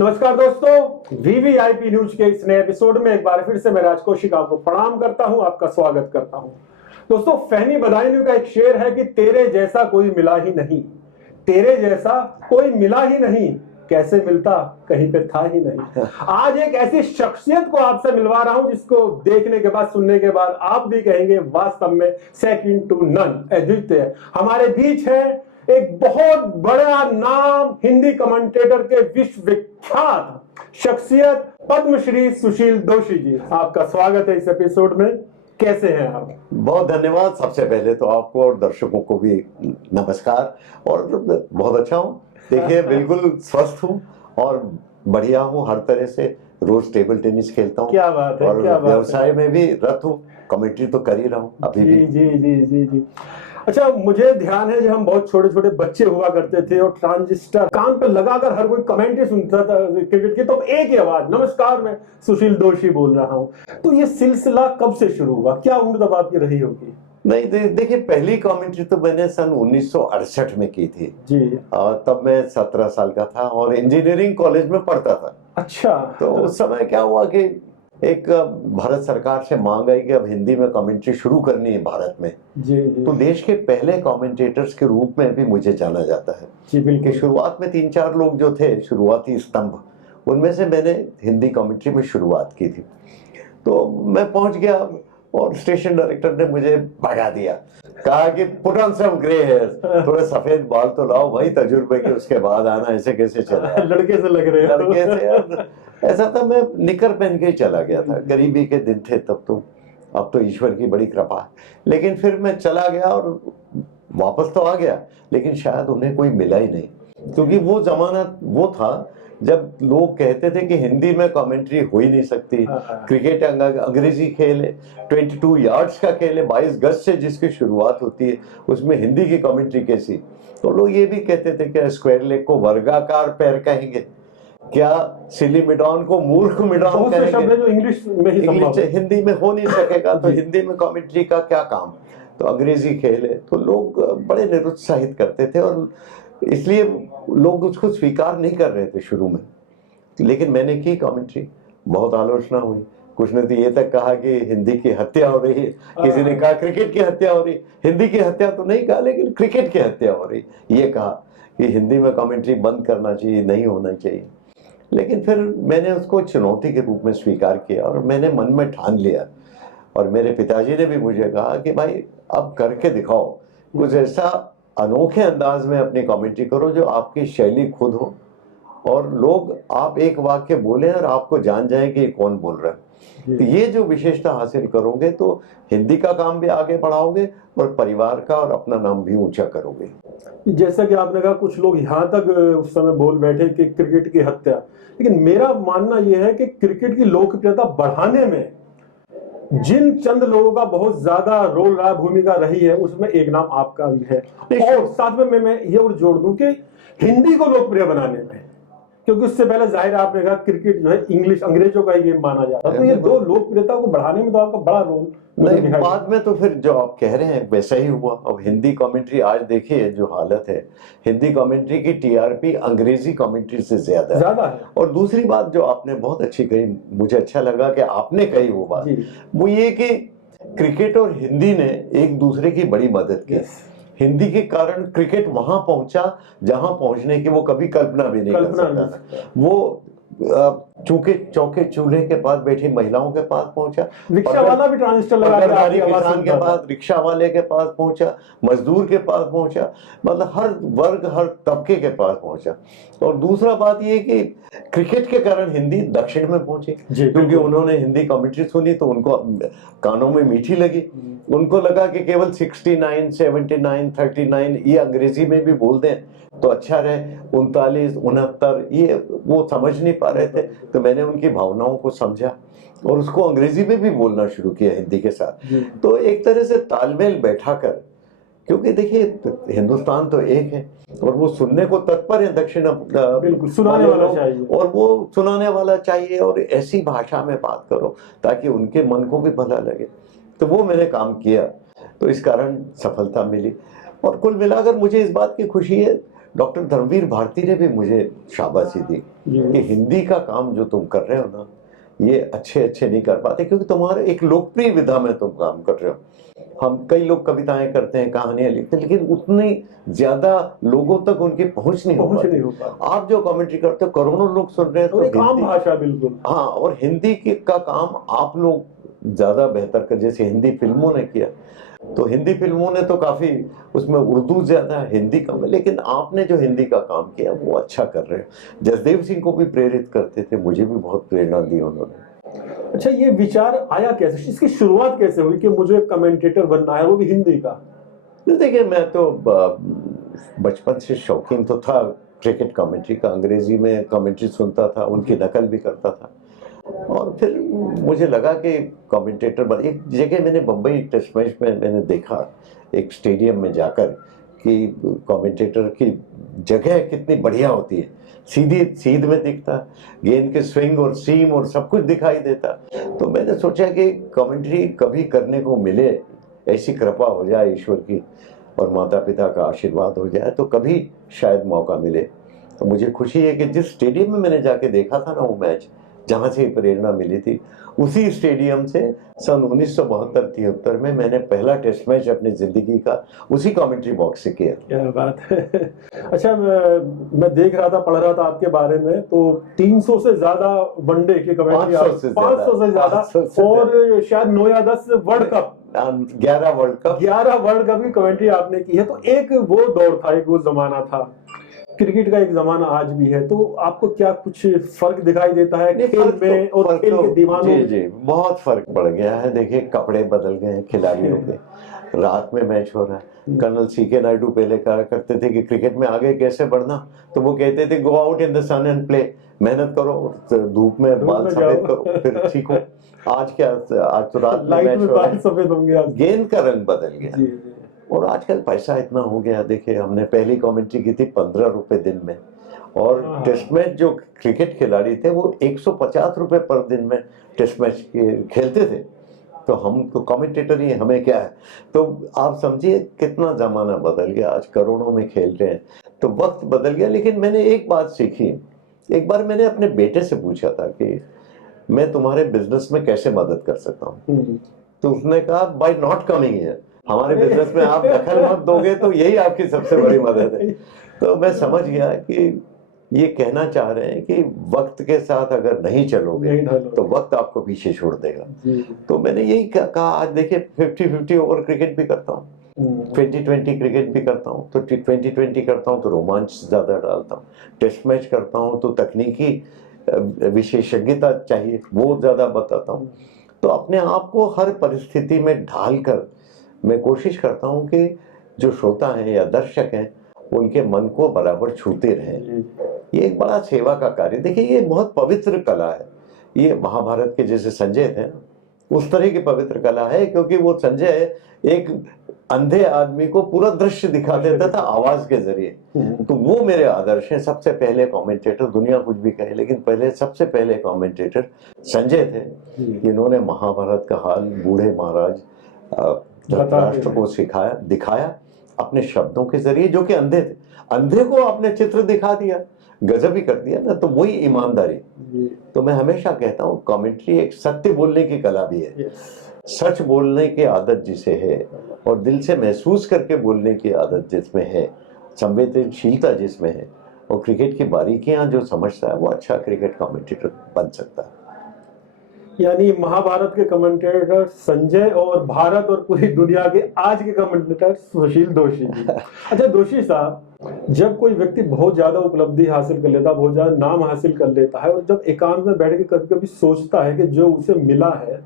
नमस्कार दोस्तों, VVIP news के इस नए एपिसोड में एक बार फिर से मैं राज कौशिक आपको प्रणाम करता हूं, आपका स्वागत करता हूं। दोस्तों, फहमी बदायूं का एक शेर है कि तेरे जैसा कोई मिला ही नहीं, तेरे जैसा कोई मिला ही नहीं, कैसे मिलता कहीं पे था ही नहीं। आज एक ऐसी शख्सियत को आपसे मिलवा रहा हूं जिसको देखने के बाद, सुनने के बाद आप भी कहेंगे वास्तव में सेकंड टू नन, अद्वितीय। हमारे बीच है एक बहुत बड़ा नाम, हिंदी कमेंटेटर के विश्व विख्यात शख्सियत पद्मश्री सुशील दोषी जी। आपका स्वागत है इस एपिसोड में। कैसे हैं आप? बहुत धन्यवाद। सबसे पहले तो आपको और दर्शकों को भी नमस्कार। और बहुत अच्छा हूँ, देखिए बिल्कुल स्वस्थ हूँ और बढ़िया हूँ हर तरह से। रोज टेबल टेनिस खेलता हूँ। क्या बात है, और क्या बात व्यवसाय है। में भी रत हूँ, कमेंट्री तो कर ही रहा हूँ अभी जी, भी। जी जी जी जी। अच्छा, मुझे ध्यान है जब हम बहुत छोटे छोटे बच्चे हुआ करते थे और ट्रांजिस्टर कान पे लगाकर हर कोई कमेंट्री सुनता था क्रिकेट की, तो एक ही आवाज, नमस्कार मैं सुशील दोषी बोल रहा हूँ। तो ये सिलसिला कब से शुरू हुआ? क्या उम्र तब आपकी रही होगी? नहीं, देखिए पहली कमेंट्री तो मैंने सन 1968 में की थी जी। तब मैं 17 साल का था और इंजीनियरिंग कॉलेज में पढ़ता था। अच्छा। तो उस समय क्या हुआ कि एक भारत सरकार से मांग आई कि अब हिंदी में कमेंट्री शुरू करनी है भारत में। जी जी। तो देश के पहले कमेंटेटर्स के रूप में भी मुझे जाना जाता है। जी बिल्कुल। कि शुरुआत में 3-4 लोग जो थे शुरुआती स्तंभ, उनमें से मैंने हिंदी कमेंट्री में शुरुआत की थी। तो मैं पहुंच गया और स्टेशन डायरेक्टर ने मुझे भगा दिया, कहा कि put on some grey hair, थोड़े सफेद बाल तो लाओ भाई, तजुर्बे के उसके बाद आना, ऐसे कैसे चला। लड़के से लग रहे हो। लड़के से यार, ऐसा था। मैं निकर पहन के ही चला गया था, गरीबी के दिन थे तब तो। अब तो ईश्वर की बड़ी कृपा है। लेकिन फिर मैं चला गया और वापस तो आ गया, लेकिन शायद उन्हें कोई मिला ही नहीं, क्योंकि वो जमाना वो था जब लोग कहते थे कि हिंदी में कमेंट्री हो ही नहीं सकती। क्रिकेट अंग्रेजी खेल है, 22 यार्ड्स का खेल है, 22 गज से जिसकी शुरुआत होती है, उसमें हिंदी की कमेंट्री कैसी। तो लोग ये भी कहते थे कि स्क्वायर लेग को वर्गाकार पैर कहेंगे, क्या सिली मिडॉन को मूर्ख मिडॉन कहेंगे। शब्द है जो इंग्लिश में ही संभव है, हिंदी में हो नहीं सकेगा, तो हिंदी में कमेंट्री का क्या काम। तो अंग्रेजी खेल है, तो लोग बड़े निरुत्साहित करते थे और इसलिए लोग उसको स्वीकार नहीं कर रहे थे शुरू में। लेकिन मैंने की कमेंट्री, बहुत आलोचना हुई। कुछ ने तो ये तक कहा कि हिंदी की हत्या हो रही है, किसी ने कहा क्रिकेट की हत्या हो रही। हिंदी की हत्या तो नहीं कहा, लेकिन क्रिकेट की हत्या हो रही ये कहा कि हिंदी में कमेंट्री बंद करना चाहिए, नहीं होना चाहिए। लेकिन फिर मैंने उसको चुनौती के रूप में स्वीकार किया और मैंने मन में ठान लिया। और मेरे पिताजी ने भी मुझे कहा कि भाई अब करके दिखाओ, कुछ ऐसा अनोखे अंदाज में अपनी कमेंट्री करो जो आपकी शैली खुद हो और लोग आप एक वाक्य बोले और आपको जान जाए कि कौन बोल रहा है। तो ये जो विशेषता हासिल करोगे तो हिंदी का काम भी आगे बढ़ाओगे और परिवार का और अपना नाम भी ऊंचा करोगे। जैसा कि आपने कहा, कुछ लोग यहाँ तक उस समय बोल बैठे कि क्रिकेट की हत्या, लेकिन मेरा मानना यह है कि क्रिकेट की लोकप्रियता बढ़ाने में जिन चंद लोगों का बहुत ज्यादा रोल रहा, भूमिका रही है, उसमें एक नाम आपका भी है। और साथ में मैं ये और जोड़ दूं कि हिंदी को लोकप्रिय बनाने में, क्योंकि उससे पहले जाहिर आपने कहा क्रिकेट जो है इंग्लिश अंग्रेजों का ही गेम माना जाता है, तो ये दो लोकप्रियता को बढ़ाने में तो आपका बड़ा रोल। नहीं, बाद में तो फिर जो आप कह रहे हैं वैसा ही हुआ। अब हिंदी कमेंट्री आज देखिए जो हालत है, हिंदी कमेंट्री की टीआरपी अंग्रेजी कमेंट्री से ज्यादा है। और दूसरी बात जो आपने बहुत अच्छी कही, मुझे अच्छा लगा कि आपने कही वो बात, वो ये कि क्रिकेट और हिंदी ने एक दूसरे की बड़ी मदद की। हिंदी के कारण क्रिकेट वहां पहुंचा जहां पहुंचने की वो कभी कल्पना भी नहीं कर सकता। वो चूंकि चौके चूल्हे के पास बैठी महिलाओं के पास पहुंचा, रिक्शा वाला भी ट्रांजिस्टर लगा के किसान के पास, रिक्शा वाले के पास पहुंचा, मजदूर के पास पहुंचा, मतलब हर वर्ग हर तबके के पास पहुंचा। और दूसरा बात ये कि क्रिकेट के कारण हिंदी दक्षिण में पहुंची, क्योंकि उन्होंने हिंदी कमेंट्री सुनी तो उनको कानों में मीठी लगी। उनको लगा कि केवल 69, 79, 39 ये अंग्रेजी में भी बोल दें तो अच्छा रहे, 39, 69 ये वो समझ नहीं पा रहे थे। तो मैंने उनकी भावनाओं को समझा और उसको अंग्रेजी में भी बोलना शुरू किया हिंदी के साथ। तो एक तरह से तालमेल बैठाकर, क्योंकि देखिए हिंदुस्तान तो एक है और वो सुनने को तत्पर है, दक्षिण बिल्कुल सुनाने वाला चाहिए, और वो सुनाने वाला चाहिए और ऐसी भाषा में बात करो ताकि उनके मन को भी भला लगे। तो वो मैंने काम किया, तो इस कारण सफलता मिली। और कुल मिलाकर मुझे इस बात की खुशी है डॉक्टर धर्मवीर भारती ने भी मुझे शाबाशी दी कि हिंदी का काम जो तुम कर रहे हो ना, ये अच्छे अच्छे नहीं कर पाते, क्योंकि तुम्हारे एक लोकप्रिय विधा में तुम काम कर रहे हो। हम कई लोग कविताएं करते हैं, कहानियां लिखते हैं, लेकिन उतनी ज्यादा लोगों तक उनकी पहुंच नहीं हो पाती। आप जो कमेंट्री करते हो, करोड़ों लोग सुन रहे हैं, तो एक आम भाषा बिल्कुल। हाँ, और हिंदी का काम आप लोग ज्यादा बेहतर कर, जैसे हिंदी फिल्मों ने किया, तो हिंदी फिल्मों ने तो काफी, उसमें उर्दू ज्यादा है, हिंदी कम है, लेकिन आपने जो हिंदी का काम किया वो अच्छा कर रहे हो। जसदेव सिंह को भी प्रेरित करते थे, मुझे भी बहुत प्रेरणा दी उन्होंने। अच्छा, ये विचार आया कैसे, इसकी शुरुआत कैसे हुई कि मुझे कमेंटेटर बनना है, वो भी हिंदी का? देखिए, मैं तो बचपन से शौकीन तो था क्रिकेट कमेंट्री का, अंग्रेजी में कमेंट्री सुनता था, उनकी नकल भी करता था, और फिर मुझे लगा कि कमेंटेटर बन। एक जगह मैंने बम्बई टेस्ट मैच में मैंने देखा, एक स्टेडियम में जाकर, कि कमेंटेटर की जगह कितनी बढ़िया होती है, सीध में दिखता, गेंद के स्विंग और सीम और सब कुछ दिखाई देता। तो मैंने सोचा कि कमेंट्री कभी करने को मिले, ऐसी कृपा हो जाए ईश्वर की और माता पिता का आशीर्वाद हो जाए, तो कभी शायद मौका मिले। तो मुझे खुशी है कि जिस स्टेडियम में मैंने जाके देखा था ना वो मैच, जहाँ से प्रेरणा मिली थी, उसी स्टेडियम से सन 1972-73 में मैंने पहला टेस्ट मैच अपनी जिंदगी का उसी कमेंट्री बॉक्स से किया। क्या बात है। अच्छा, मैं देख रहा था, पढ़ रहा था आपके बारे में, तो 300 से ज्यादा वनडे की कमेंट्री, 500 से ज्यादा, और शायद 9 या 10 वर्ल्ड कप, 11 वर्ल्ड कप की कमेंट्री आपने की है। तो एक वो दौर था, एक वो जमाना था, क्रिकेट का एक जमाना आज भी है, तो आपको क्या कुछ फर्क दिखाई देता है खेल में और खेल के दीवानों में? जी, बहुत फर्क पड़ गया है। देखिए, कपड़े बदल गए हैं खिलाड़ियों के, रात में मैच हो रहा है। कर्नल सीके नायडू पहले कहा करते थे कि क्रिकेट में आगे कैसे बढ़ना, तो वो कहते थे go out in the sun and play, मेहनत करो, धूप में बाल सफेद करो, फिर सीखो। आज क्या, आज तो रात में मैच हो रहा है, सफेद होंगे, गेंद का रंग बदल गया। और आजकल पैसा इतना हो गया, देखिए हमने पहली कमेंट्री की थी 15 रुपए दिन में, और टेस्ट मैच जो क्रिकेट खिलाड़ी थे वो 150 रुपए पर दिन में टेस्ट मैच खेलते थे। तो हम तो कमेंटेटर ही, हमें क्या है। तो आप समझिए कितना जमाना बदल गया, आज करोड़ों में खेल रहे हैं, तो वक्त बदल गया। लेकिन मैंने एक बात सीखी, एक बार मैंने अपने बेटे से पूछा था कि मैं तुम्हारे बिजनेस में कैसे मदद कर सकता हूँ, तो उसने कहा बाय नॉट कमिंग हियर, हमारे बिजनेस में आप दखल मत दोगे तो यही आपकी सबसे बड़ी मदद है। तो मैं समझ गया कि ये कहना चाह रहे हैं कि वक्त के साथ अगर नहीं चलोगे तो वक्त आपको पीछे छोड़ देगा। तो मैंने यही कहा, आज देखिए 50-50 ओवर क्रिकेट भी करता हूँ, 20-20 क्रिकेट भी करता हूँ, तो 20-20 करता हूँ तो रोमांच ज्यादा डालता हूँ, टेस्ट मैच करता हूँ तो तकनीकी विशेषज्ञता चाहिए वो ज्यादा बताता हूँ। तो अपने आप को हर परिस्थिति में ढाल कर मैं कोशिश करता हूं कि जो श्रोता हैं या दर्शक हैं उनके मन को बराबर छूते रहें। ये एक बड़ा सेवा का कार्य, देखिए ये बहुत पवित्र कला है। ये महाभारत के जैसे संजय थे उस तरह की पवित्र कला है, क्योंकि वो संजय एक अंधे आदमी को पूरा दृश्य दिखा देता था आवाज के जरिए। तो वो मेरे आदर्श हैं। सबसे पहले कमेंटेटर, दुनिया कुछ भी कहे, लेकिन पहले सबसे पहले कमेंटेटर संजय थे, जिन्होंने महाभारत का हाल बूढ़े महाराज धृतराष्ट्र को सिखाया, दिखाया अपने शब्दों के जरिए, जो कि अंधे थे। अंधे को आपने चित्र दिखा दिया, गजब ही कर दिया ना। तो वही ईमानदारी। तो मैं हमेशा कहता हूँ कमेंट्री एक सत्य बोलने की कला भी है। सच बोलने की आदत जिसे है और दिल से महसूस करके बोलने की आदत जिसमें है, संवेदनशीलता जिसमें है, और क्रिकेट की बारीकियां जो समझता है, वो अच्छा क्रिकेट कमेंटेटर बन सकता है। यानी महाभारत के कमेंटेटर संजय और भारत और पूरी दुनिया के आज के कमेंटेटर सुशील दोषी जी। अच्छा दोषी साहब, जब कोई व्यक्ति बहुत ज्यादा उपलब्धि हासिल कर लेता, बहुत ज्यादा नाम हासिल कर लेता है, और जब एकांत में बैठ के कभी कभी सोचता है कि जो उसे मिला है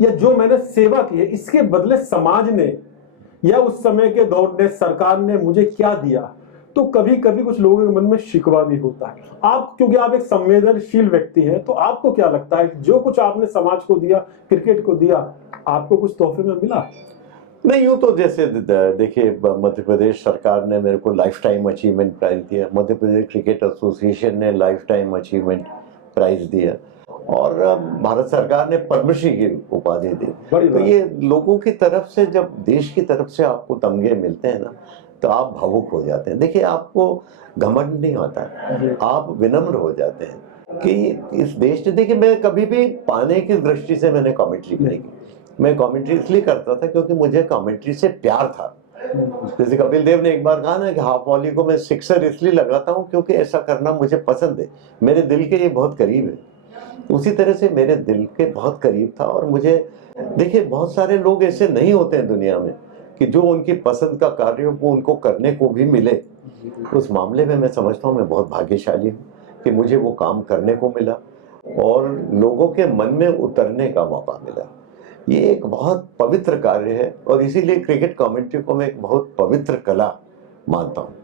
या जो मैंने सेवा की है, इसके बदले समाज ने या उस समय के दौर ने, सरकार ने मुझे क्या दिया, तो कभी कभी कुछ लोगों के मन में शिकवा भी होता है। आप, क्योंकि आप एक संवेदनशील व्यक्ति हैं, तो आपको क्या लगता है कि जो कुछ आपने समाज को दिया, क्रिकेट को दिया, आपको कुछ तोहफे में मिला? नहीं, यूं तो जैसे देखिए मध्य प्रदेश सरकार ने मेरे को लाइफ टाइम अचीवमेंट प्राइज दिया, मध्य प्रदेश क्रिकेट एसोसिएशन ने लाइफ टाइम अचीवमेंट प्राइज दिया, और भारत सरकार ने पद्मश्री की उपाधि दी। तो ये लोगों की तरफ से, जब देश की तरफ से आपको तमगे मिलते हैं ना, तो आप भावुक हो जाते हैं। देखिए, आपको घमंड नहीं आता है, आप विनम्र हो जाते हैं कि इस देश ने, देखिए मैं कभी भी पाने की दृष्टि से मैंने कमेंट्री नहीं की। मैं कमेंट्री इसलिए करता था क्योंकि मुझे कमेंट्री से प्यार था। जैसे कपिल देव ने एक बार कहा ना कि हाफ वॉली को मैं सिक्सर इसलिए लगाता हूँ क्योंकि ऐसा करना मुझे पसंद है, मेरे दिल के ये बहुत करीब है। उसी तरह से मेरे दिल के बहुत करीब था। और मुझे, देखिए बहुत सारे लोग ऐसे नहीं होते हैं दुनिया में कि जो उनकी पसंद का कार्य को उनको करने को भी मिले। उस मामले में मैं समझता हूँ मैं बहुत भाग्यशाली हूँ कि मुझे वो काम करने को मिला और लोगों के मन में उतरने का मौका मिला। ये एक बहुत पवित्र कार्य है और इसीलिए क्रिकेट कमेंट्री को मैं एक बहुत पवित्र कला मानता हूँ।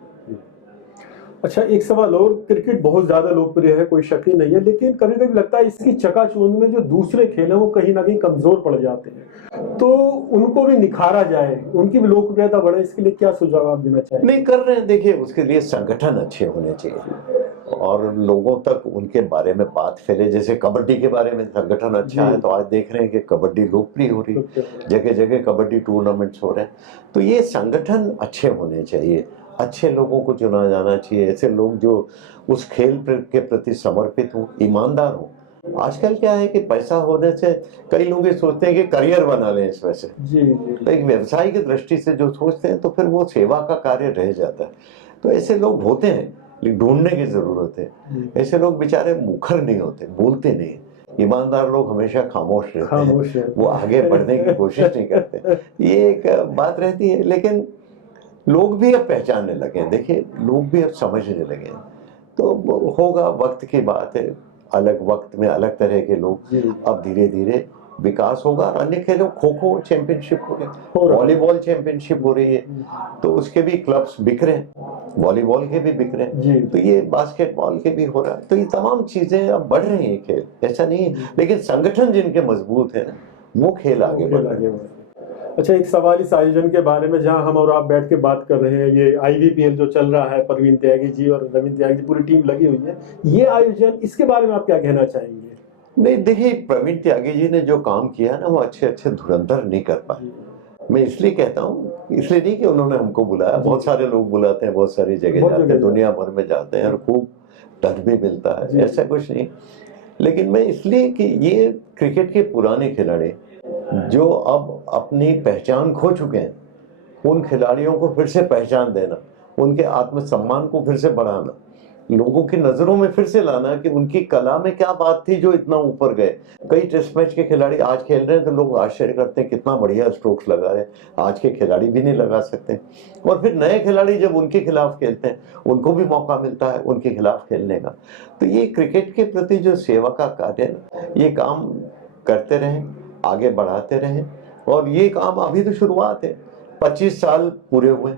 अच्छा, एक सवाल और, क्रिकेट बहुत ज्यादा लोकप्रिय है, कोई शक ही नहीं है, लेकिन कभी कभी लगता है इसकी चकाचौंध में जो दूसरे खेल हैं वो कहीं ना कहीं कमजोर पड़ जाते हैं, तो उनको भी निखारा जाए, उनकी भी लोकप्रियता बढ़े, इसके लिए क्या सुझाव आप देना चाहेंगे? नहीं कर रहे हैं, देखिए उसके लिए संगठन अच्छे होने चाहिए और लोगों तक उनके बारे में बात फैले। जैसे कबड्डी के बारे में संगठन अच्छा है तो आज देख रहे हैं कि कबड्डी लोकप्रिय हो रही है, जगह जगह कबड्डी टूर्नामेंट्स हो रहे हैं। तो ये संगठन अच्छे होने चाहिए, अच्छे लोगों को चुना जाना चाहिए, ऐसे लोग जो उस खेल के प्रति समर्पित हों, ईमानदार हों। आजकल क्या है कि पैसा होने से कई लोग ये सोचते हैं कि करियर बना लें इसमें से, तो एक व्यवसाय की दृष्टि से जो सोचते हैं तो फिर वो सेवा का कार्य रह जाता है। तो ऐसे लोग होते हैं, लेकिन ढूंढने की जरूरत है। ऐसे लोग बेचारे मुखर नहीं होते, बोलते नहीं। ईमानदार लोग हमेशा खामोश रहते हैं, वो आगे बढ़ने की कोशिश नहीं करते। ये एक बात रहती है, लेकिन लोग भी अब पहचानने लगे हैं। देखिए लोग भी अब समझने लगे हैं, तो होगा, वक्त की बात है। अलग वक्त में अलग तरह के लोग, अब धीरे धीरे विकास होगा। और अन्य खेलों, खो खो चैंपियनशिप हो रही है, वॉलीबॉल चैंपियनशिप हो रही है, तो उसके भी क्लब्स बिक रहे हैं, वॉलीबॉल के भी बिक रहे हैं, तो ये बास्केटबॉल के भी हो रहा है। तो ये तमाम चीजें अब बढ़ रही हैं, खेल ऐसा नहीं है, लेकिन संगठन जिनके मजबूत है ना, वो खेल आगे बढ़ रहे हैं। अच्छा, एक सवाल इस आयोजन के बारे में, जहां हम और आप बैठ के बात कर रहे हैं, ये IBPL जो चल रहा है, परवीन त्यागी जी और रविंद्र त्यागी जी पूरी टीम लगी हुई है, ये आयोजन, इसके बारे में आप क्या कहना चाहेंगे? नहीं, देखिए प्रवीण त्यागी जी ने जो काम किया ना, वो अच्छे अच्छे धुरंधर नहीं कर पाए। मैं इसलिए कहता हूँ, इसलिए नहीं कि उन्होंने हमको बुलाया, बहुत सारे लोग बुलाते हैं, बहुत सारी जगह जाते हैं, दुनिया भर में जाते हैं और खूब धन भी मिलता है, ऐसा कुछ नहीं। लेकिन मैं इसलिए कि ये क्रिकेट के पुराने खिलाड़ी जो अब अपनी पहचान खो चुके हैं, उन खिलाड़ियों को फिर से पहचान देना, उनके आत्मसम्मान को फिर से बढ़ाना, लोगों की नजरों में फिर से लाना कि उनकी कला में क्या बात थी जो इतना ऊपर गए। कई टेस्ट मैच के खिलाड़ी आज खेल रहे हैं तो लोग आश्चर्य करते हैं कितना बढ़िया स्ट्रोक्स लगा रहे हैं, आज के खिलाड़ी भी नहीं लगा सकते। और फिर नए खिलाड़ी जब उनके खिलाफ खेलते हैं, उनको भी मौका मिलता है उनके खिलाफ खेलने का। तो ये क्रिकेट के प्रति जो सेवा का कार्य है, ये काम करते रहें, आगे बढ़ाते रहें। और ये काम अभी तो शुरुआत है, 25 साल पूरे हुए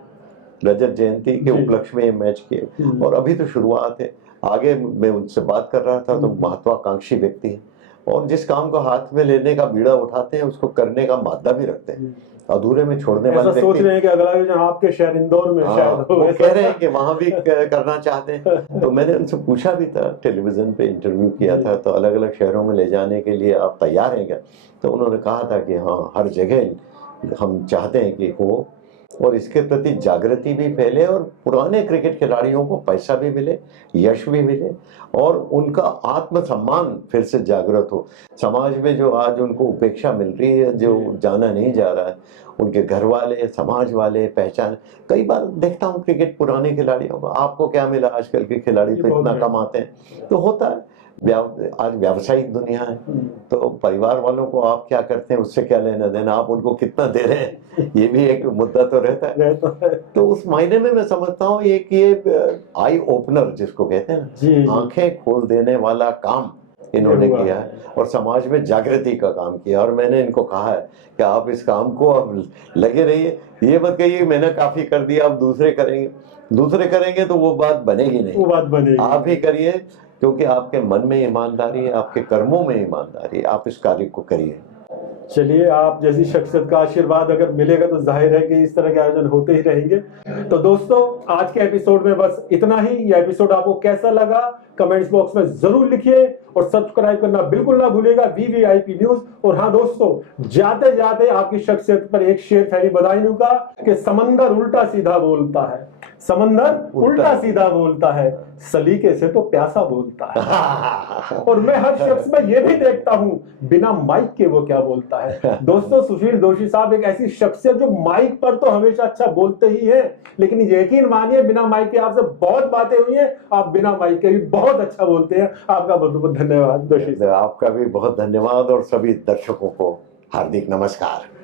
रजत जयंती के उपलक्ष्य में मैच किए और अभी तो शुरुआत है। आगे मैं उनसे बात कर रहा था तो महत्वाकांक्षी व्यक्ति है और जिस काम को हाथ में लेने का बीड़ा उठाते हैं उसको करने का मादा भी रखते हैं, अधूरे में छोड़ने वाले व्यक्ति। सोच रहे हैं कि अगला आयोजन आपके शहर इंदौर में शायद हो, वो कह रहे हैं कि वहां भी करना चाहते हैं। तो मैंने उनसे पूछा भी था, टेलीविजन पे इंटरव्यू किया था, तो अलग अलग शहरों में ले जाने के लिए आप तैयार हैं क्या? तो उन्होंने कहा था कि हाँ, हर जगह हम चाहते हैं कि हो और इसके प्रति जागृति भी फैले और पुराने क्रिकेट खिलाड़ियों को पैसा भी मिले, यश भी मिले और उनका आत्मसम्मान फिर से जागृत हो। समाज में जो आज उनको उपेक्षा मिल रही है, जो जाना नहीं जा रहा है, उनके घर वाले, समाज वाले पहचान। कई बार देखता हूँ क्रिकेट पुराने खिलाड़ियों को, आपको क्या मिला, आजकल के खिलाड़ी तो इतना कमाते हैं, तो होता है। आज व्यावसायिक दुनिया है, तो परिवार वालों को आप क्या करते हैं उससे क्या लेना देना, आप उनको कितना दे रहे हैं, ये भी एक मुद्दा तो रहता है। तो उस मायने में मैं समझता हूँ एक ये आई ओपनर जिसको कहते हैं ना, आंखें खोल देने वाला काम इन्होंने किया है और समाज में जागृति का काम किया। और मैंने इनको कहा है कि आप इस काम को अब लगे रहिए, ये मत कहिए मैंने काफी कर दिया अब दूसरे करेंगे, दूसरे करेंगे तो वो बात बनेगी नहीं, वो बात बनेगी। आप ही करिए, क्योंकि आपके मन में ईमानदारी है, आपके कर्मों में ईमानदारी है, आप इस कार्य को करिए। चलिए, आप जैसी शख्सियत का आशीर्वाद अगर मिलेगा तो जाहिर है कि इस तरह के आयोजन होते ही रहेंगे। तो दोस्तों, आज के एपिसोड में बस इतना ही। यह एपिसोड आपको कैसा लगा कमेंट्स बॉक्स में जरूर लिखिए और सब्सक्राइब करना बिल्कुल ना भूलिएगा VVIP न्यूज। और हाँ दोस्तों, जाते जाते आपकी शख्सियत पर एक शेर फहमी बदायूं का कि समंदर उल्टा सीधा बोलता है, समंदर उल्टा सीधा बोलता है, सलीके से तो प्यासा बोलता है। और मैं हर शख्स में ये भी देखता हूँ बिना माइक के वो क्या बोलता है। दोस्तों, सुशील दोषी साहब एक ऐसी शख्सियत जो माइक पर तो हमेशा अच्छा बोलते ही है, लेकिन यकीन मानिए बिना माइक के आपसे बहुत बातें हुई हैं, आप बिना माइक के भी बहुत अच्छा बोलते हैं। आपका बहुत बहुत धन्यवाद दोषी साहब। आपका भी बहुत धन्यवाद और सभी दर्शकों को हार्दिक नमस्कार।